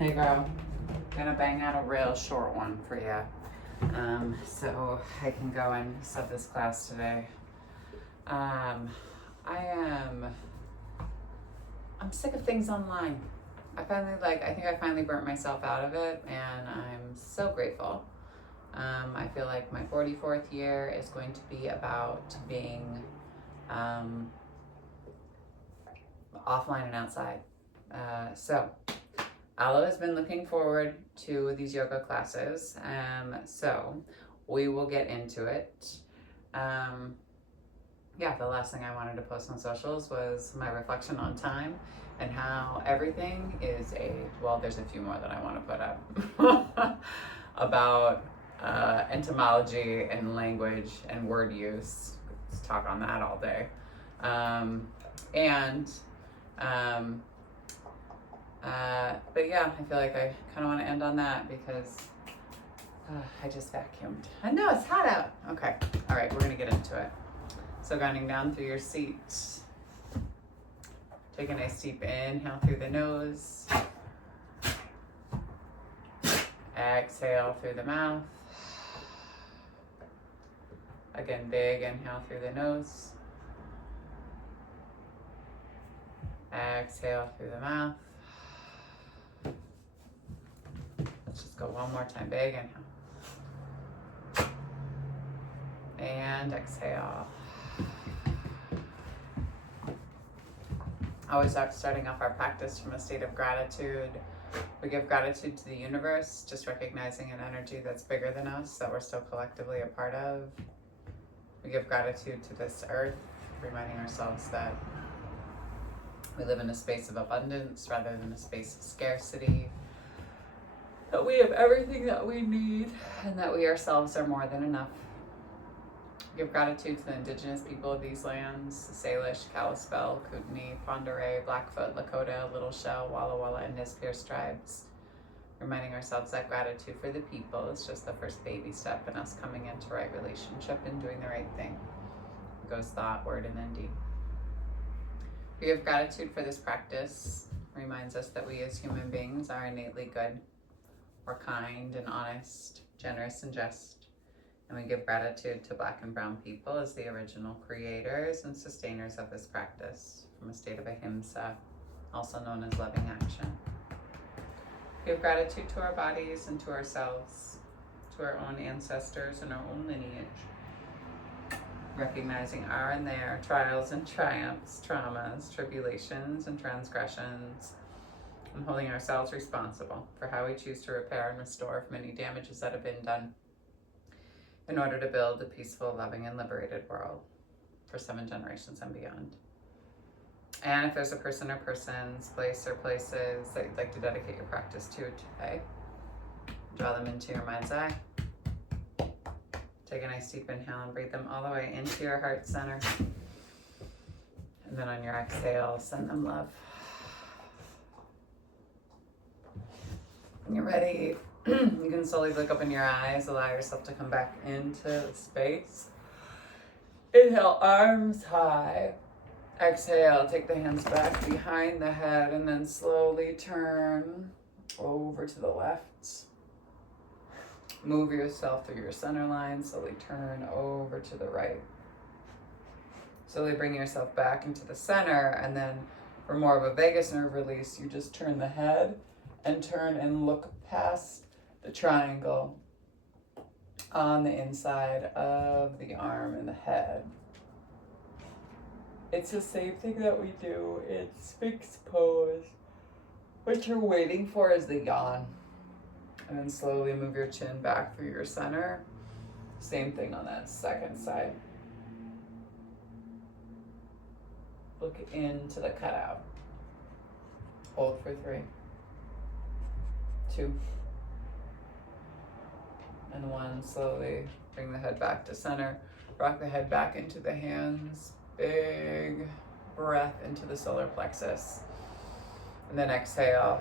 Hey girl, gonna bang out a real short one for you, so I can go and set this class today. I'm sick of things online. I think I finally burnt myself out of it, and I'm so grateful. I feel like my 44th year is going to be about being offline and outside. So Alo has been looking forward to these yoga classes, so we will get into it. The last thing I wanted to post on socials was my reflection on time and how everything is there's a few more that I want to put up about etymology and language and word use. Let's talk on that all day. But yeah, I feel like I kind of want to end on that because I just vacuumed. I know it's hot out. Okay, all right, we're gonna get into it. So grounding down through your seat. Take a nice deep inhale through the nose. Exhale through the mouth. Again, big inhale through the nose. Exhale through the mouth. Let's just go one more time. Big inhale. And exhale. Always starting off our practice from a state of gratitude. We give gratitude to the universe, just recognizing an energy that's bigger than us, that we're still collectively a part of. We give gratitude to this earth, reminding ourselves that we live in a space of abundance rather than a space of scarcity. That we have everything that we need and that we ourselves are more than enough. Give gratitude to the indigenous people of these lands, the Salish, Kalispel, Kootenai, Pend Oreille, Blackfoot, Lakota, Little Shell, Walla Walla, and Nez Perce tribes. Reminding ourselves that gratitude for the people is just the first baby step in us coming into right relationship and doing the right thing. It goes thought, word, and then deed. We give gratitude for this practice. Reminds us that we as human beings are innately good. We're kind and honest, generous and just. And we give gratitude to Black and Brown people as the original creators and sustainers of this practice from a state of ahimsa, also known as loving action. We give gratitude to our bodies and to ourselves, to our own ancestors and our own lineage, recognizing our and their trials and triumphs, traumas, tribulations, and transgressions, and holding ourselves responsible for how we choose to repair and restore from any damages that have been done in order to build a peaceful, loving, and liberated world for 7 generations and beyond. And if there's a person or persons, place or places that you'd like to dedicate your practice to today, draw them into your mind's eye. Take a nice deep inhale and breathe them all the way into your heart center. And then on your exhale, send them love. When you're ready, you can slowly look up in your eyes, allow yourself to come back into space. Inhale, arms high. Exhale, take the hands back behind the head and then slowly turn over to the left. Move yourself through your center line, slowly turn over to the right. Slowly bring yourself back into the center, and then for more of a vagus nerve release, you just turn the head and turn and look past the triangle on the inside of the arm and the head. It's the same thing that we do in Sphinx pose. What you're waiting for is the yawn. And then slowly move your chin back through your center. Same thing on that second side. Look into the cutout. Hold for 3, 2, and 1. Slowly bring the head back to center. Rock the head back into the hands. Big breath into the solar plexus. And then exhale.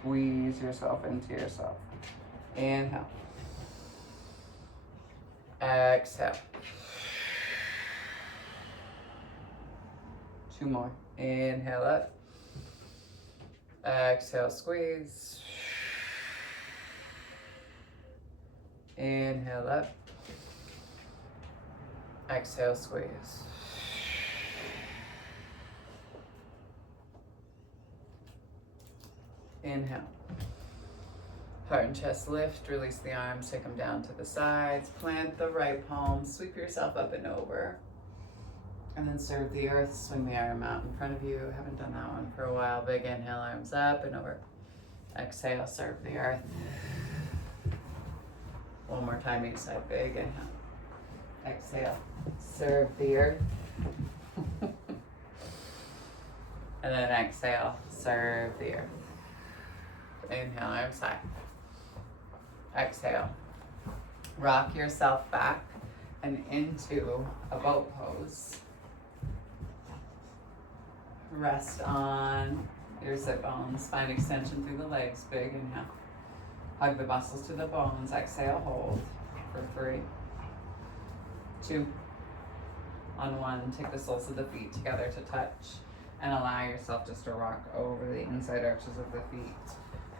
Squeeze yourself into yourself. Inhale. Exhale. 2 more. Inhale up. Exhale, squeeze. Inhale up. Exhale, squeeze. Inhale. Heart and chest lift, release the arms, take them down to the sides, plant the right palm, sweep yourself up and over. And then serve the earth, swing the arm out in front of you. Haven't done that one for a while. Big inhale, arms up and over. Exhale, serve the earth. One more time each side, big inhale. Exhale, serve the earth. And then exhale, serve the earth. Inhale, arms high. Exhale. Rock yourself back and into a boat pose. Rest on your sit bones, spine extension through the legs, big inhale. Hug the muscles to the bones, exhale, hold for 3, 2, on 1. Take the soles of the feet together to touch and allow yourself just to rock over the inside arches of the feet.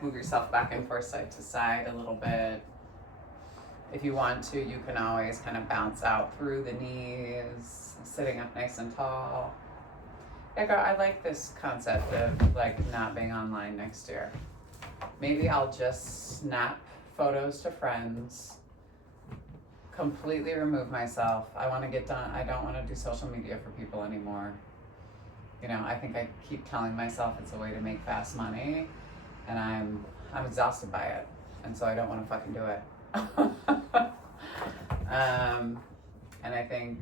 Move yourself back and forth side to side a little bit. If you want to, you can always kind of bounce out through the knees, sitting up nice and tall. I like this concept of like not being online next year. Maybe I'll just snap photos to friends, completely remove myself. I want to get done. I don't want to do social media for people anymore. You know, I think I keep telling myself it's a way to make fast money, and I'm exhausted by it, and so I don't want to fucking do it. And I think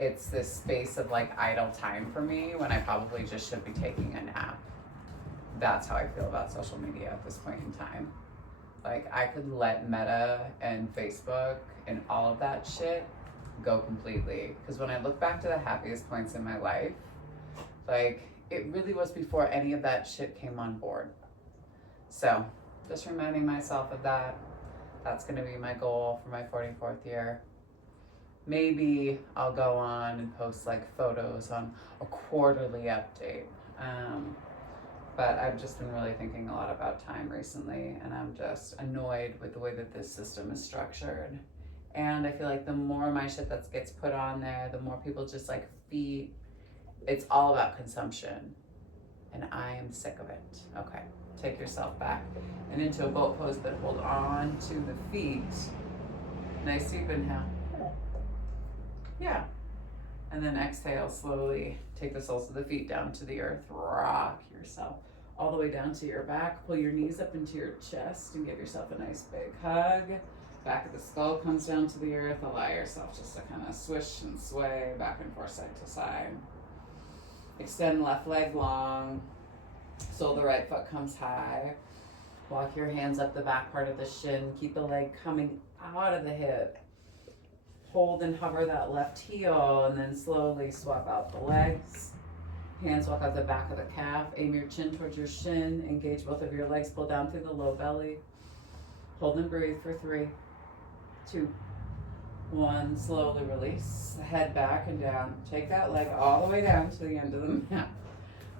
it's this space of like idle time for me when I probably just should be taking a nap. That's how I feel about social media at this point in time. Like I could let Meta and Facebook and all of that shit go completely. Because when I look back to the happiest points in my life, like it really was before any of that shit came on board. So just reminding myself of that. That's gonna be my goal for my 44th year. Maybe I'll go on and post like photos on a quarterly update. But I've just been really thinking a lot about time recently, and I'm just annoyed with the way that this system is structured. And I feel like the more my shit that gets put on there, the more people just like feed. It's all about consumption, and I am sick of it. Okay, take yourself back and into a boat pose, but hold on to the feet. Nice deep inhale. Yeah. And then exhale slowly. Take the soles of the feet down to the earth. Rock yourself all the way down to your back. Pull your knees up into your chest and give yourself a nice big hug. Back of the skull comes down to the earth. Allow yourself just to kind of swish and sway back and forth side to side. Extend left leg long. Sole of the right foot comes high. Walk your hands up the back part of the shin. Keep the leg coming out of the hip. Hold and hover that left heel, and then slowly swap out the legs. Hands walk out the back of the calf. Aim your chin towards your shin. Engage both of your legs. Pull down through the low belly. Hold and breathe for 3, 2, 1. Slowly release. The head back and down. Take that leg all the way down to the end of the mat.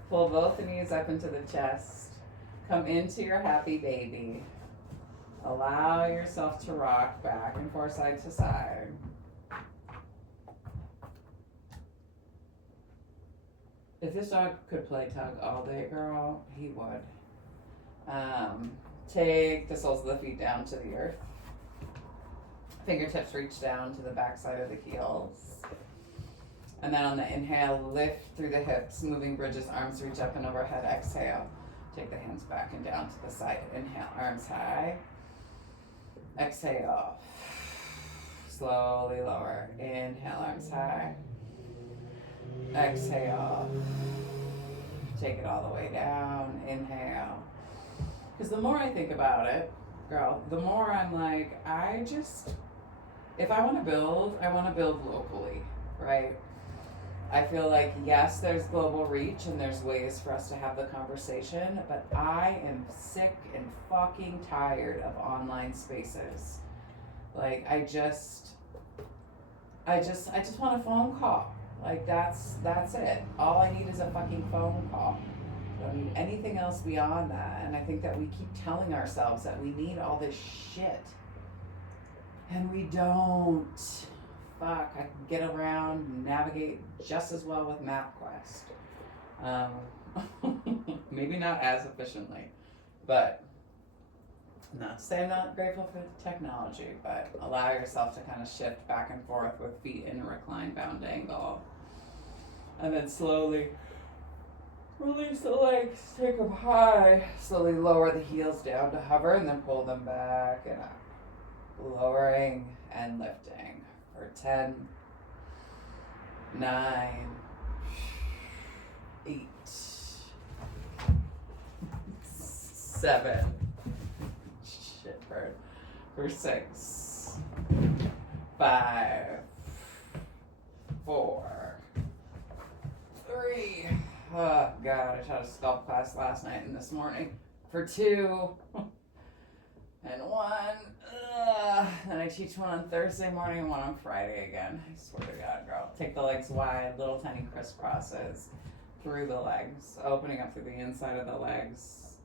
Pull both knees up into the chest. Come into your happy baby. Allow yourself to rock back and forth side to side. If this dog could play tug all day, girl, he would. Take the soles of the feet down to the earth. Fingertips reach down to the back side of the heels. And then on the inhale, lift through the hips, moving bridges, arms reach up and overhead. Exhale. Take the hands back and down to the side. Inhale, arms high. Exhale. Slowly lower. Inhale, arms high. Exhale. Take it all the way down. Inhale. Because the more I think about it, girl, the more I'm like, if I want to build, I want to build locally, right? I feel like, yes, there's global reach and there's ways for us to have the conversation, but I am sick and fucking tired of online spaces. Like, I just want a phone call. Like, that's it. All I need is a fucking phone call. don't need anything else beyond that. And I think that we keep telling ourselves that we need all this shit. And we don't. Fuck, I can get around and navigate just as well with MapQuest. Maybe not as efficiently, but not to say I'm not grateful for the technology, but allow yourself to kind of shift back and forth with feet in a reclined bound angle. And then slowly release the legs, take them high, slowly lower the heels down to hover, and then pull them back and up. Lowering and lifting for 10, 9, 8, 7, shit bird, for 6, 5, 4, 3, oh god, I taught a sculpt class last night and this morning, for 2, and 1, then I teach one on Thursday morning and one on Friday again. I swear to God, girl. Take the legs wide, little tiny crisscrosses through the legs, opening up through the inside of the legs.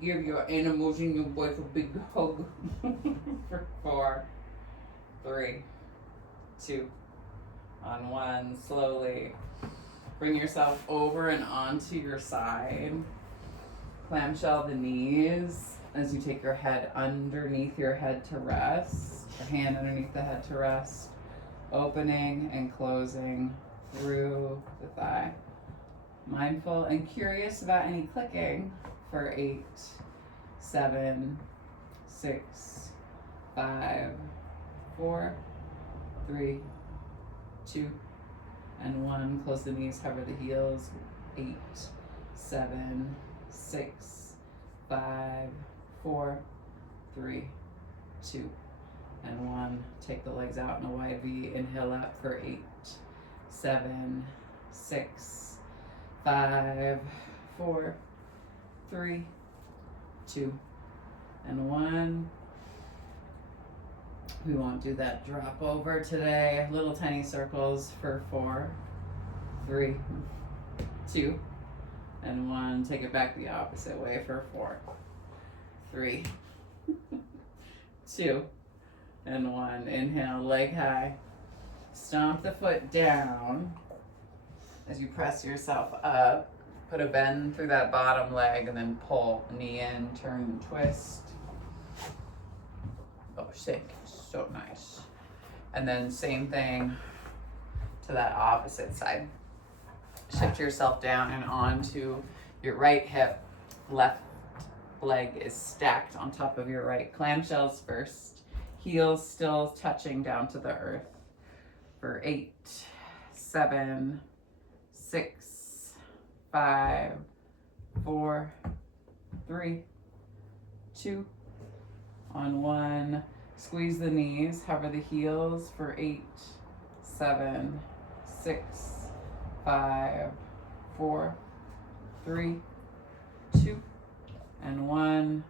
Give your animals and your boys a big hug. For 4, 3, 2, on 1, slowly. Bring yourself over and onto your side. Clamshell the knees as you take your head underneath your head to rest, your hand underneath the head to rest, opening and closing through the thigh. Mindful and curious about any clicking for 8, 7, 6, 5, 4, 3, 2, and 1. Close the knees, cover the heels. 8, 7, 6, 5, 4, 3, 2, and 1. Take the legs out in a wide V. Inhale up for 8, 7, 6, 5, 4, 3, 2, and 1. We won't do that drop over today. Little tiny circles for 4, 3, 2, and 1. Take it back the opposite way for 4, 3, 2, and 1. Inhale, leg high. Stomp the foot down as you press yourself up. Put a bend through that bottom leg and then pull. Knee in, turn and twist. Oh, sick. So nice. And then same thing to that opposite side. Shift yourself down and onto your right hip. Left leg is stacked on top of your right. Clamshells first. Heels still touching down to the earth. For 8, 7, 6, 5, 4, 3, 2, on 1. Squeeze the knees, hover the heels for 8, 7, 6, 5, 4, 3, 2, and 1.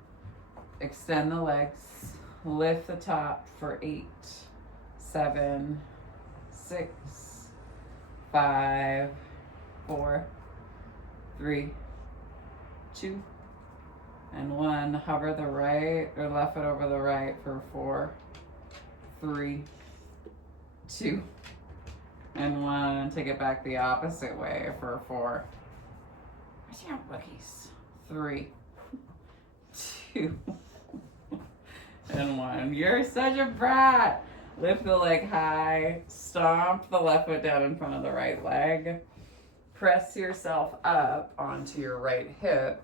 Extend the legs, lift the top for 8, 7, 6, 5, 4, 3, 2, and 1. Hover the right or left foot over the right for 4, 3, 2, and 1. Take it back the opposite way for 4. Where's your rookies? 3, 2, and 1. You're such a brat. Lift the leg high. Stomp the left foot down in front of the right leg. Press yourself up onto your right hip.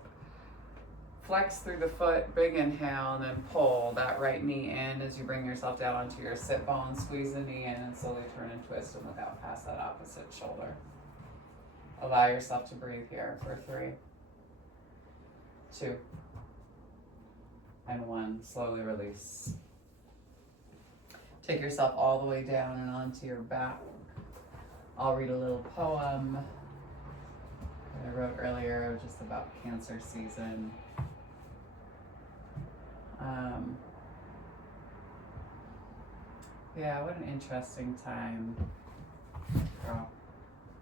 Flex through the foot, big inhale, and then pull that right knee in as you bring yourself down onto your sit bone. Squeeze the knee in and slowly turn and twist and look out past that opposite shoulder. Allow yourself to breathe here for 3, 2, and 1. Slowly release. Take yourself all the way down and onto your back. I'll read a little poem that I wrote earlier just about cancer season. Yeah, what an interesting time. Girl.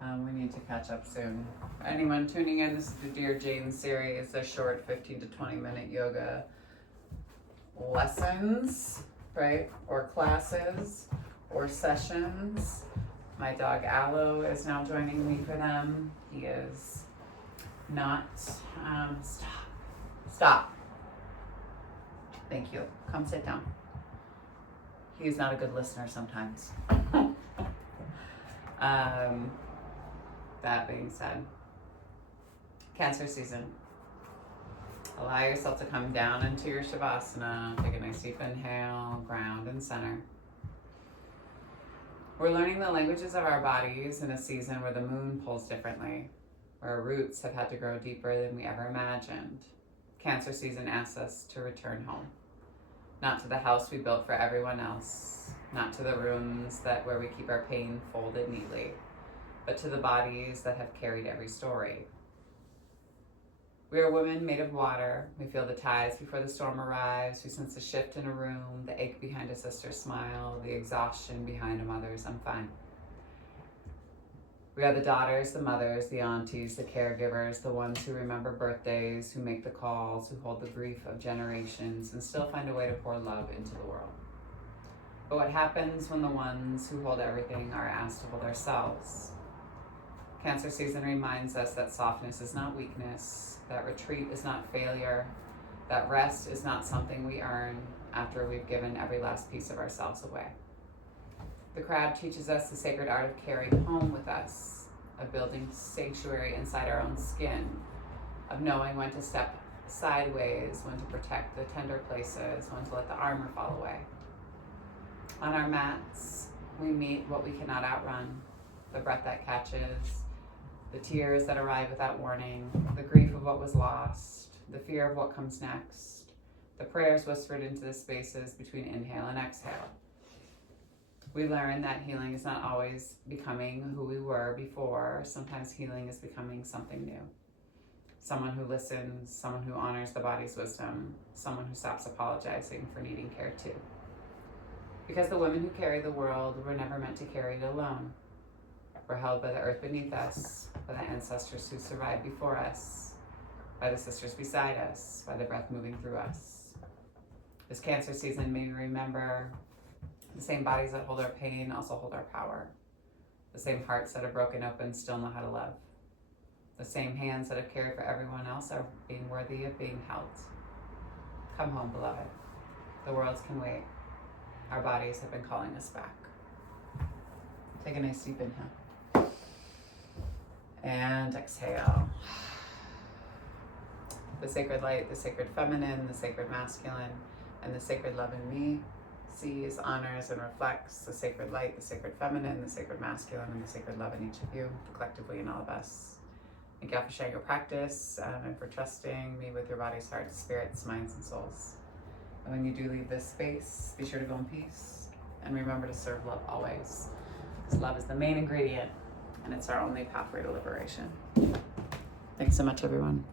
We need to catch up soon. Anyone tuning in, this is the Dear Jane series, a short 15 to 20 minute yoga lessons, right? Or classes or sessions. My dog Aloe is now joining me for them. He is not, stop. Thank you. Come sit down. He's not a good listener sometimes. That being said, Cancer season. Allow yourself to come down into your Shavasana. Take a nice deep inhale, ground and center. We're learning the languages of our bodies in a season where the moon pulls differently, where our roots have had to grow deeper than we ever imagined. Cancer season asks us to return home. Not to the house we built for everyone else, not to the rooms where we keep our pain folded neatly, but to the bodies that have carried every story. We are women made of water. We feel the tides before the storm arrives. We sense the shift in a room, the ache behind a sister's smile, the exhaustion behind a mother's "I'm fine." We are the daughters, the mothers, the aunties, the caregivers, the ones who remember birthdays, who make the calls, who hold the grief of generations, and still find a way to pour love into the world. But what happens when the ones who hold everything are asked to hold ourselves? Cancer season reminds us that softness is not weakness, that retreat is not failure, that rest is not something we earn after we've given every last piece of ourselves away. The crab teaches us the sacred art of carrying home with us, of building sanctuary inside our own skin, of knowing when to step sideways, when to protect the tender places, when to let the armor fall away. On our mats, we meet what we cannot outrun, the breath that catches, the tears that arrive without warning, the grief of what was lost, the fear of what comes next, the prayers whispered into the spaces between inhale and exhale. We learn that healing is not always becoming who we were before. Sometimes healing is becoming something new. Someone who listens, someone who honors the body's wisdom, someone who stops apologizing for needing care too. Because the women who carry the world were never meant to carry it alone. We're held by the earth beneath us, by the ancestors who survived before us, by the sisters beside us, by the breath moving through us. This Cancer season, may we remember the same bodies that hold our pain also hold our power. The same hearts that are broken open still know how to love. The same hands that have cared for everyone else are being worthy of being held. Come home, beloved. The worlds can wait. Our bodies have been calling us back. Take a nice deep inhale. And exhale. The sacred light, the sacred feminine, the sacred masculine, and the sacred love in me sees, honors, and reflects the sacred light, the sacred feminine, the sacred masculine, and the sacred love in each of you, collectively in all of us. Thank you all for sharing your practice and for trusting me with your bodies, hearts, spirits, minds, and souls. And when you do leave this space, be sure to go in peace and remember to serve love always. Because love is the main ingredient and it's our only pathway to liberation. Thanks so much, everyone.